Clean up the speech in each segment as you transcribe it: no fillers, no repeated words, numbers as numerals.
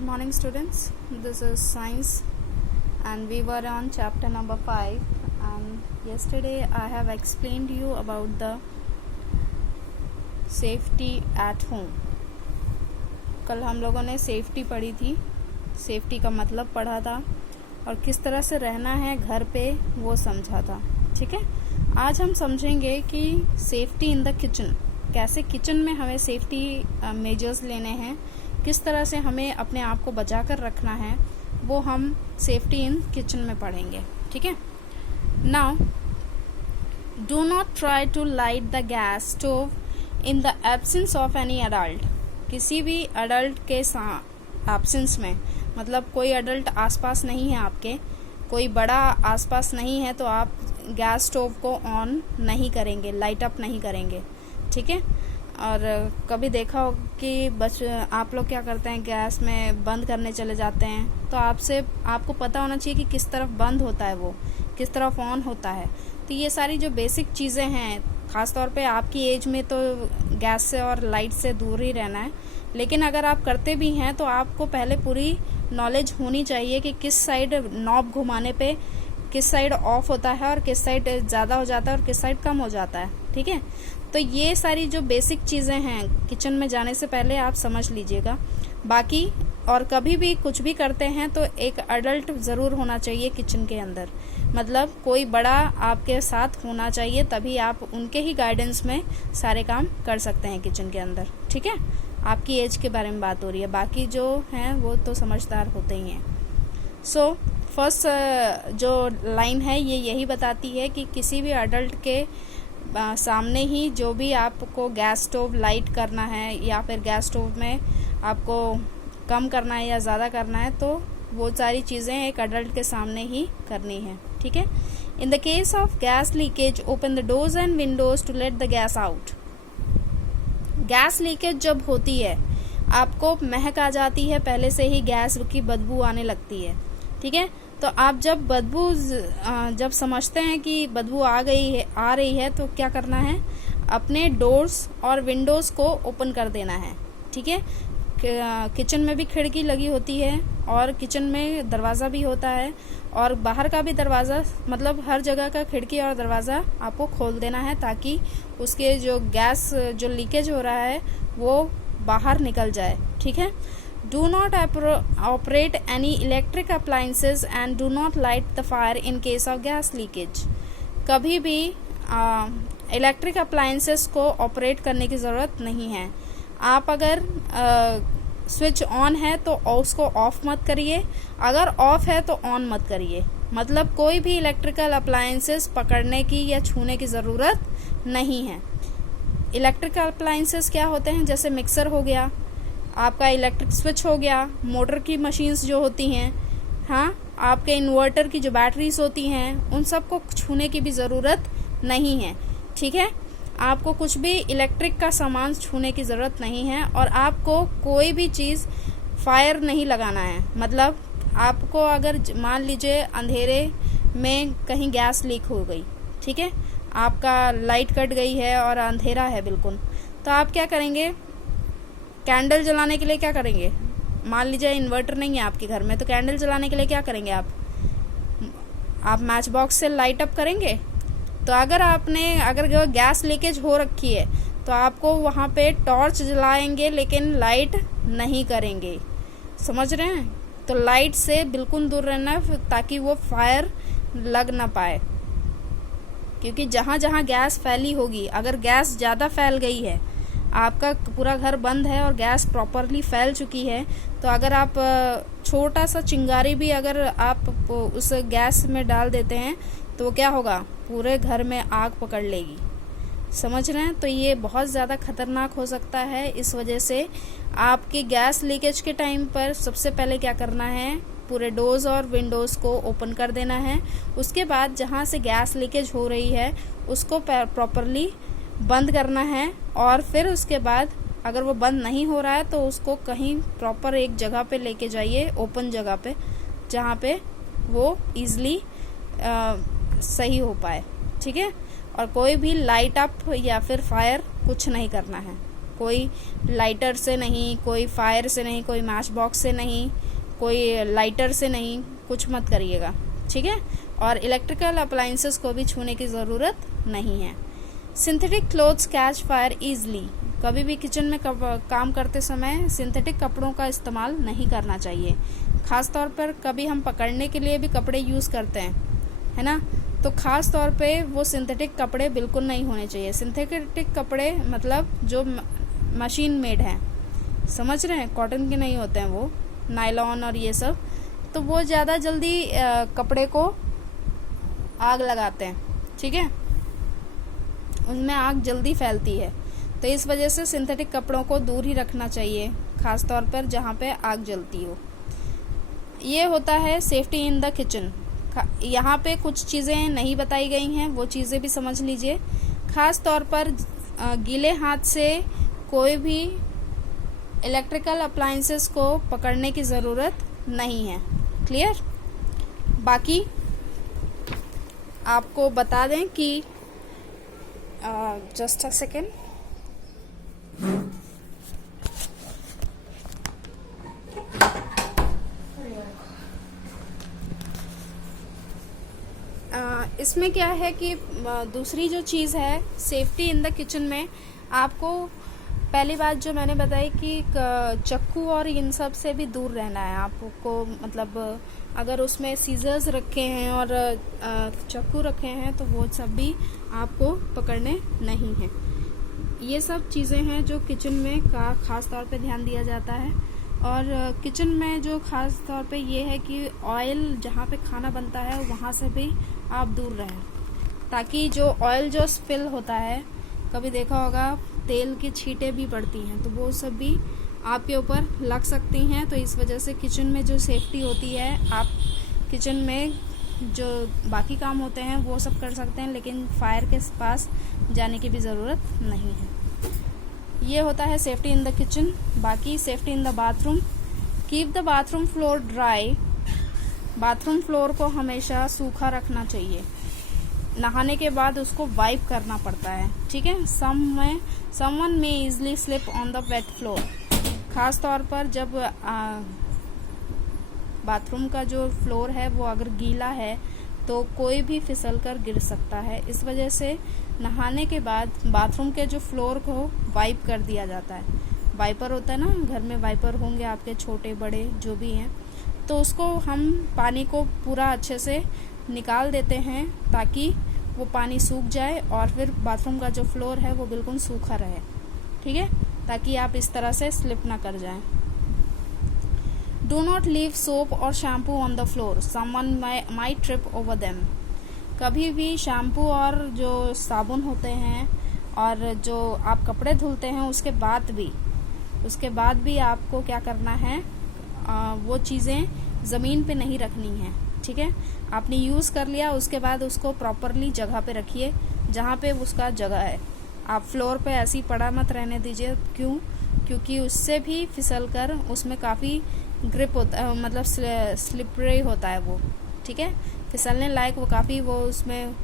Good morning, students. This is science, and we were on chapter number 5. And yesterday I have explained you about the safety at home. कल हम लोगों ने safety पढ़ी थी, safety का मतलब पढ़ा था और किस तरह से रहना है घर पे वो समझा था. ठीक है, आज हम समझेंगे कि सेफ्टी इन द किचन, कैसे किचन में हमें सेफ्टी मेजर्स लेने हैं, किस तरह से हमें अपने आप को बचा कर रखना है, वो हम सेफ्टी इन किचन में पढ़ेंगे. ठीक है. Now do not try to light the gas stove in the absence of any adult. किसी भी अडल्ट के एब्सेंस में, मतलब कोई अडल्ट आसपास नहीं है आपके, कोई बड़ा आसपास नहीं है, तो आप गैस स्टोव को ऑन नहीं करेंगे, लाइट अप नहीं करेंगे. ठीक है. और कभी देखा हो कि आप लोग क्या करते हैं, गैस में बंद करने चले जाते हैं, तो आपको पता होना चाहिए कि किस तरफ बंद होता है, वो किस तरफ ऑन होता है. तो ये सारी जो बेसिक चीज़ें हैं, ख़ास तौर पे आपकी एज में तो गैस से और लाइट से दूर ही रहना है. लेकिन अगर आप करते भी हैं तो आपको पहले पूरी नॉलेज होनी चाहिए कि किस साइड नॉब घुमाने पे किस साइड ऑफ होता है और किस साइड ज़्यादा हो जाता है और किस साइड कम हो जाता है. ठीक है. तो ये सारी जो बेसिक चीज़ें हैं किचन में जाने से पहले आप समझ लीजिएगा. बाकी और कभी भी कुछ भी करते हैं तो एक अडल्ट ज़रूर होना चाहिए किचन के अंदर, मतलब कोई बड़ा आपके साथ होना चाहिए, तभी आप उनके ही गाइडेंस में सारे काम कर सकते हैं किचन के अंदर. ठीक है. आपकी एज के बारे में बात हो रही है, बाकी जो हैं वो तो समझदार होते ही हैं. सो फर्स्ट जो लाइन है ये यही बताती है कि किसी भी अडल्ट के सामने ही जो भी आपको गैस स्टोव लाइट करना है या फिर गैस स्टोव में आपको कम करना है या ज़्यादा करना है, तो वो सारी चीज़ें एक अडल्ट के सामने ही करनी है. ठीक है. In the case of gas leakage open the doors and windows to let the gas out. Gas leakage जब होती है आपको महक आ जाती है, पहले से ही गैस की बदबू आने लगती है. ठीक है. तो आप जब समझते हैं कि बदबू आ रही है तो क्या करना है, अपने डोर्स और विंडोज़ को ओपन कर देना है. ठीक है. किचन में भी खिड़की लगी होती है और किचन में दरवाज़ा भी होता है और बाहर का भी दरवाज़ा, मतलब हर जगह का खिड़की और दरवाज़ा आपको खोल देना है ताकि उसके जो गैस जो लीकेज हो रहा है वो बाहर निकल जाए. ठीक है. Do not operate any electric appliances and do not light the fire in case of gas leakage. कभी भी इलेक्ट्रिक अप्लायंसेस को ऑपरेट करने की ज़रूरत नहीं है. आप अगर स्विच ऑन है तो उसको ऑफ मत करिए, अगर ऑफ है तो ऑन मत करिए. मतलब कोई भी इलेक्ट्रिकल अप्लायंसेस पकड़ने की या छूने की ज़रूरत नहीं है. इलेक्ट्रिकल अप्लायंसेस क्या होते हैं, जैसे मिक्सर हो गया, आपका इलेक्ट्रिक स्विच हो गया, मोटर की मशीन्स जो होती हैं, हाँ, आपके इन्वर्टर की जो बैटरीज होती हैं, उन सब को छूने की भी ज़रूरत नहीं है. ठीक है. आपको कुछ भी इलेक्ट्रिक का सामान छूने की ज़रूरत नहीं है और आपको कोई भी चीज़ फायर नहीं लगाना है. मतलब आपको अगर मान लीजिए अंधेरे में कहीं गैस लीक हो गई, ठीक है, आपका लाइट कट गई है और अंधेरा है बिल्कुल, तो आप क्या करेंगे, कैंडल जलाने के लिए क्या करेंगे, मान लीजिए इन्वर्टर नहीं है आपके घर में, तो कैंडल जलाने के लिए क्या करेंगे, आप मैच बॉक्स से लाइट अप करेंगे. तो अगर गैस लीकेज हो रखी है तो आपको वहाँ पे टॉर्च जलाएंगे लेकिन लाइट नहीं करेंगे. समझ रहे हैं. तो लाइट से बिल्कुल दूर रहना है ताकि वो फायर लग ना पाए, क्योंकि जहाँ जहाँ गैस फैली होगी, अगर गैस ज़्यादा फैल गई है, आपका पूरा घर बंद है और गैस प्रॉपरली फैल चुकी है, तो अगर आप छोटा सा चिंगारी भी अगर आप उस गैस में डाल देते हैं तो वो क्या होगा, पूरे घर में आग पकड़ लेगी. समझ रहे हैं. तो ये बहुत ज़्यादा खतरनाक हो सकता है. इस वजह से आपकी गैस लीकेज के टाइम पर सबसे पहले क्या करना है, पूरे डोर्स और विंडोज़ को ओपन कर देना है. उसके बाद जहाँ से गैस लीकेज हो रही है उसको प्रॉपरली बंद करना है और फिर उसके बाद अगर वो बंद नहीं हो रहा है तो उसको कहीं प्रॉपर एक जगह पे लेके जाइए, ओपन जगह पे, जहाँ पे वो ईज़िली सही हो पाए. ठीक है. और कोई भी लाइट अप या फिर फायर कुछ नहीं करना है. कोई लाइटर से नहीं, कोई फायर से नहीं, कोई मैच बॉक्स से नहीं, कोई लाइटर से नहीं, कुछ मत करिएगा, ठीक है। और इलेक्ट्रिकल अप्लायंसेस को भी छूने की ज़रूरत नहीं है। Synthetic clothes catch fire easily, कभी भी किचन में काम करते समय सिंथेटिक कपड़ों का इस्तेमाल नहीं करना चाहिए। ख़ास तौर पर कभी हम पकड़ने के लिए भी कपड़े यूज़ करते हैं, है ना, तो ख़ास तौर पे वो सिंथेटिक कपड़े बिल्कुल नहीं होने चाहिए। सिंथेटिक कपड़े मतलब जो मशीन मेड हैं, समझ रहे हैं, कॉटन के नहीं होते हैं वो, नायलॉन और ये सब, तो वो ज़्यादा जल्दी कपड़े को आग लगाते हैं, ठीक है, उनमें आग जल्दी फैलती है। तो इस वजह से सिंथेटिक कपड़ों को दूर ही रखना चाहिए, ख़ास तौर पर जहाँ पे आग जलती हो। ये होता है सेफ्टी इन द किचन। यहाँ पे कुछ चीज़ें नहीं बताई गई हैं, वो चीज़ें भी समझ लीजिए। ख़ास तौर पर गीले हाथ से कोई भी इलेक्ट्रिकल अप्लायंसेस को पकड़ने की ज़रूरत नहीं है। क्लियर? बाकी आपको बता दें कि जस्ट अ सेकेंड, इसमें क्या है कि दूसरी जो चीज़ है सेफ्टी इन द किचन में, आपको पहली बात जो मैंने बताई कि चाकू और इन सब से भी दूर रहना है आपको। मतलब अगर उसमें सीजर्स रखे हैं और चाकू रखे हैं तो वो सब भी आपको पकड़ने नहीं हैं। ये सब चीज़ें हैं जो किचन में ख़ास तौर पे ध्यान दिया जाता है। और किचन में जो ख़ास तौर पे ये है कि ऑयल जहाँ पे खाना बनता है वहाँ से भी आप दूर रहें, ताकि जो ऑयल जो स्पिल होता है, कभी देखा होगा तेल की छींटें भी पड़ती हैं, तो वो सब भी आपके ऊपर लग सकती हैं। तो इस वजह से किचन में जो सेफ्टी होती है, आप किचन में जो बाकी काम होते हैं वो सब कर सकते हैं, लेकिन फायर के पास जाने की भी ज़रूरत नहीं है। ये होता है सेफ्टी इन द किचन। बाकी safety in the bathroom, keep the bathroom floor dry. Bathroom floor को हमेशा सूखा रखना चाहिए। नहाने के बाद उसको वाइप करना पड़ता है, ठीक है। समवन में easily slip on the wait floor. खास तौर पर जब बाथरूम का जो फ्लोर है वो अगर गीला है तो कोई भी फिसल कर गिर सकता है। इस वजह से नहाने के बाद बाथरूम के जो फ्लोर को वाइप कर दिया जाता है। वाइपर होता है ना, घर में वाइपर होंगे आपके, छोटे बड़े जो भी हैं, तो उसको हम पानी को पूरा अच्छे से निकाल देते हैं ताकि वो पानी सूख जाए और फिर बाथरूम का जो फ्लोर है वो बिल्कुल सूखा रहे, ठीक है, ताकि आप इस तरह से स्लिप ना कर जाएं। डू नॉट लीव सोप और shampoo on the floor, someone might trip over them. कभी भी शैम्पू और जो साबुन होते हैं और जो आप कपड़े धुलते हैं उसके बाद भी आपको क्या करना है, वो चीज़ें ज़मीन पे नहीं रखनी है, ठीक है। आपने यूज़ कर लिया, उसके बाद उसको प्रॉपरली जगह पे रखिए जहाँ पे उसका जगह है। आप फ्लोर पे ऐसे ही पड़ा मत रहने दीजिए। क्योंकि उससे भी फिसल कर उसमें काफ़ी ग्रिप होता है, मतलब स्लिपरी होता है वो, ठीक है, फिसलने लायक वो काफ़ी, वो उसमें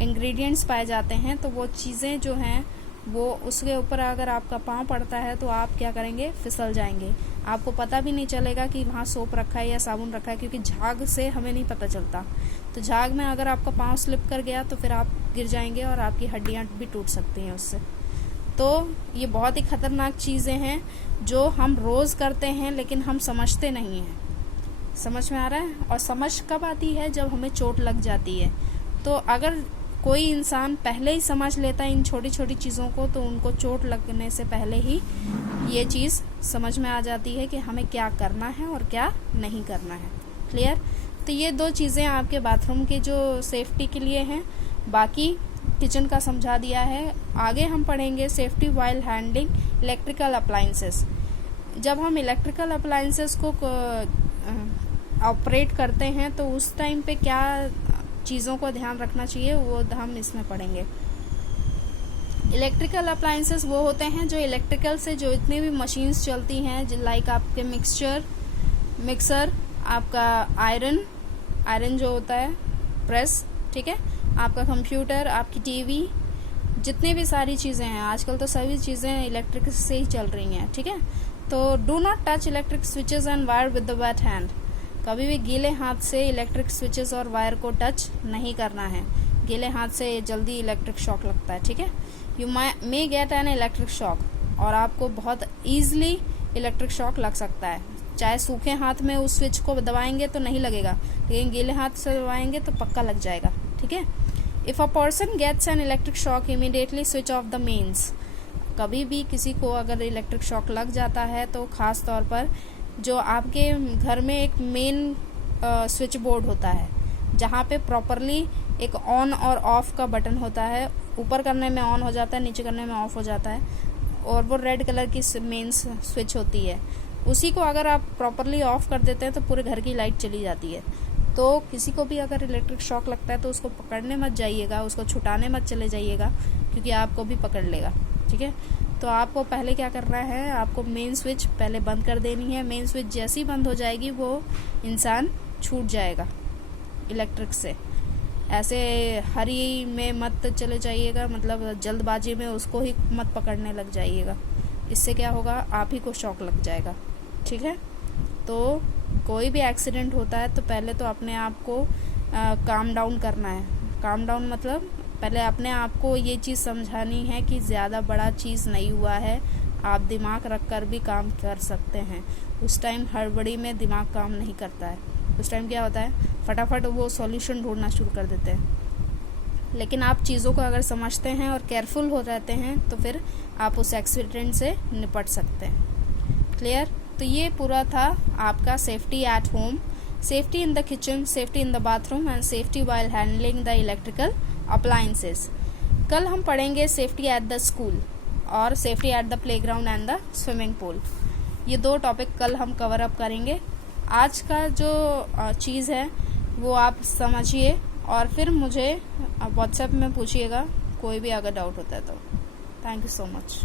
इंग्रेडिएंट्स पाए जाते हैं। तो वो चीज़ें जो हैं वो उसके ऊपर अगर आपका पाँव पड़ता है तो आप क्या करेंगे, फिसल जाएंगे। आपको पता भी नहीं चलेगा कि वहाँ सोप रखा है या साबुन रखा है, क्योंकि झाग से हमें नहीं पता चलता। तो झाग में अगर आपका पाँव स्लिप कर गया तो फिर आप गिर जाएंगे और आपकी हड्डियाँ भी टूट सकती हैं उससे। तो ये बहुत ही खतरनाक चीज़ें हैं जो हम रोज़ करते हैं लेकिन हम समझते नहीं हैं। समझ में आ रहा है? और समझ कब आती है, जब हमें चोट लग जाती है। तो अगर कोई इंसान पहले ही समझ लेता है इन छोटी छोटी चीज़ों को, तो उनको चोट लगने से पहले ही ये चीज़ समझ में आ जाती है कि हमें क्या करना है और क्या नहीं करना है। क्लियर? तो ये दो चीज़ें आपके बाथरूम की जो सेफ्टी के लिए हैं। बाकी किचन का समझा दिया है। आगे हम पढ़ेंगे safety while handling electrical appliances. जब हम इलेक्ट्रिकल अप्लायंसेस को ऑपरेट करते हैं तो उस टाइम पे क्या चीज़ों को ध्यान रखना चाहिए वो हम इसमें पढ़ेंगे। इलेक्ट्रिकल अप्लायंसेस वो होते हैं जो इलेक्ट्रिकल से जो इतनी भी मशीन्स चलती हैं, लाइक आपके मिक्सर, आपका आयरन जो होता है, प्रेस, ठीक है, आपका कंप्यूटर, आपकी टीवी, जितनी भी सारी चीज़ें हैं, आजकल तो सभी चीज़ें इलेक्ट्रिक से ही चल रही हैं, ठीक है। तो do not touch electric switches and wire with the wait hand. कभी भी गीले हाथ से इलेक्ट्रिक स्विचेस और वायर को टच नहीं करना है। गीले हाथ से जल्दी इलेक्ट्रिक शॉक लगता है, ठीक है। You may get an electric shock, और आपको बहुत ईजिली इलेक्ट्रिक शॉक लग सकता है। चाहे सूखे हाथ में उस स्विच को दबाएंगे तो नहीं लगेगा, लेकिन गीले हाथ से दबाएंगे तो पक्का लग जाएगा, ठीक है। If a person gets an electric shock immediately switch off the mains. कभी भी किसी को अगर इलेक्ट्रिक शॉक लग जाता है तो ख़ास तौर पर जो आपके घर में एक मेन स्विच बोर्ड होता है, जहाँ पे प्रॉपरली एक ऑन और ऑफ का बटन होता है। ऊपर करने में ऑन हो जाता है, नीचे करने में ऑफ हो जाता है, और वो रेड कलर की मेन स्विच होती है। उसी को अगर आप प्रॉपरली ऑफ कर देते हैं तो पूरे घर की लाइट चली जाती है। तो किसी को भी अगर इलेक्ट्रिक शॉक लगता है तो उसको पकड़ने मत जाइएगा, उसको छुटाने मत चले जाइएगा, क्योंकि आपको भी पकड़ लेगा, ठीक है। तो आपको पहले क्या करना है, आपको मेन स्विच पहले बंद कर देनी है। मेन स्विच जैसी बंद हो जाएगी वो इंसान छूट जाएगा इलेक्ट्रिक से। ऐसे हरी में मत चले जाइएगा, मतलब जल्दबाजी में उसको ही मत पकड़ने लग जाइएगा। इससे क्या होगा, आप ही को शॉक लग जाएगा, ठीक है। तो कोई भी एक्सीडेंट होता है तो पहले तो अपने आप को काम डाउन करना है। काम डाउन मतलब पहले अपने आप को ये चीज़ समझानी है कि ज़्यादा बड़ा चीज़ नहीं हुआ है, आप दिमाग रख कर भी काम कर सकते हैं। उस टाइम हड़बड़ी में दिमाग काम नहीं करता है। उस टाइम क्या होता है, फटाफट वो सॉल्यूशन ढूंढना शुरू कर देते हैं। लेकिन आप चीज़ों को अगर समझते हैं और केयरफुल हो रहते हैं तो फिर आप उस एक्सीडेंट से निपट सकते हैं। क्लियर। तो ये पूरा था आपका safety at home, safety in the kitchen, safety in the bathroom and safety while handling the electrical appliances. कल हम पढ़ेंगे सेफ्टी एट द स्कूल और safety at the playground and the swimming pool. ये 2 टॉपिक कल हम cover up करेंगे। आज का जो चीज़ है वो आप समझिए और फिर मुझे व्हाट्सएप में पूछिएगा कोई भी अगर डाउट होता है तो। Thank you so much.